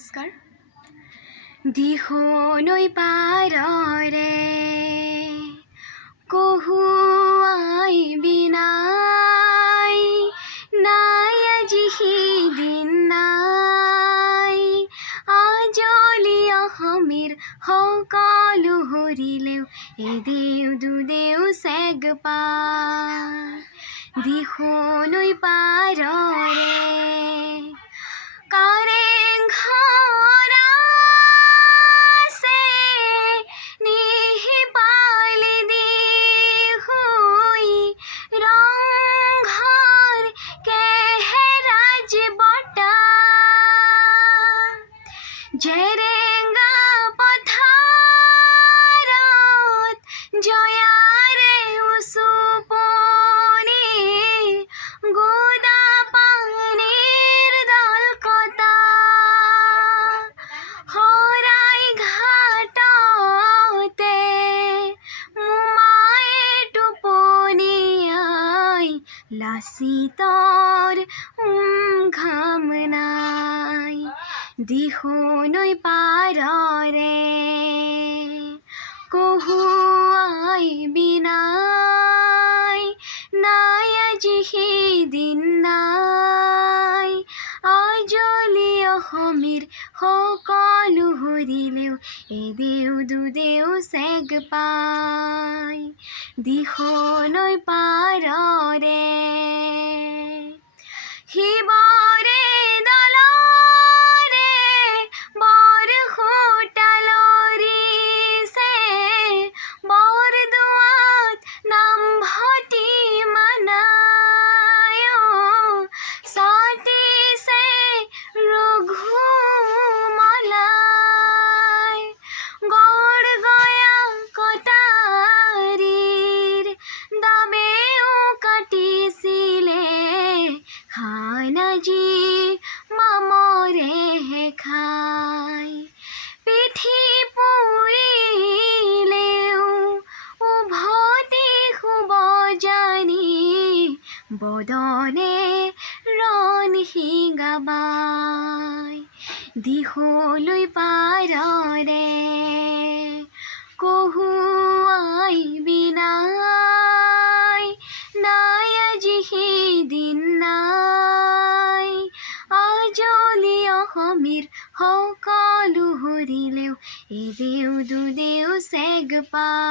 নমস্কাৰ। দিখনৈ পাৰৰে কহুৱাই বিনাই, নাই আজি সিদিন নাই। আজলি অসমীৰ সকলো হৰিলেও এদেউ দুদেউ চেগ পাৰ। দিখনৈ পাৰৰে কাৰেং ঘৰ আছে, নিহিপালি দিখৈ ৰংঘৰ কেহেৰাজ বটা। জেৰেঙা পথাৰত জয়াৰে উচুপনি, গোদা পানীৰ দল কটা। শৰাই ঘাটতে মোমায়ে টোপনিয়াই, লাচিতৰ ঘাম নাই। দিখনৈ পাৰৰে কহুৱাই বিনাই, নাই আজি সিদিন নাই। আজলি অসমীৰ সকলো হৰিলেও এদেউ দুদেউ চেগ পায়। দিখনৈ পাৰৰে শিৱৰে দলৰে বৰসুতা লৰিছে, বৰদোৱাত নামভৰ্তি মানায়। চাটিছে ৰঘুমলাই, গড়গয়া কটাৰীৰ দাবেও কাটিছিলে, খান আজি মামৰেহে খায়। পিঠি পুৰিলেও উভতি শুব জানি, বদনে ৰনহি গাবাই। দিখনৈ পাৰৰে কহুৱাই বিনাই, নাই আজি সিদিন নাই। আজলি অসমীৰ সকলো হৰিলেও এদেউ দুদেউ চেগ পায়।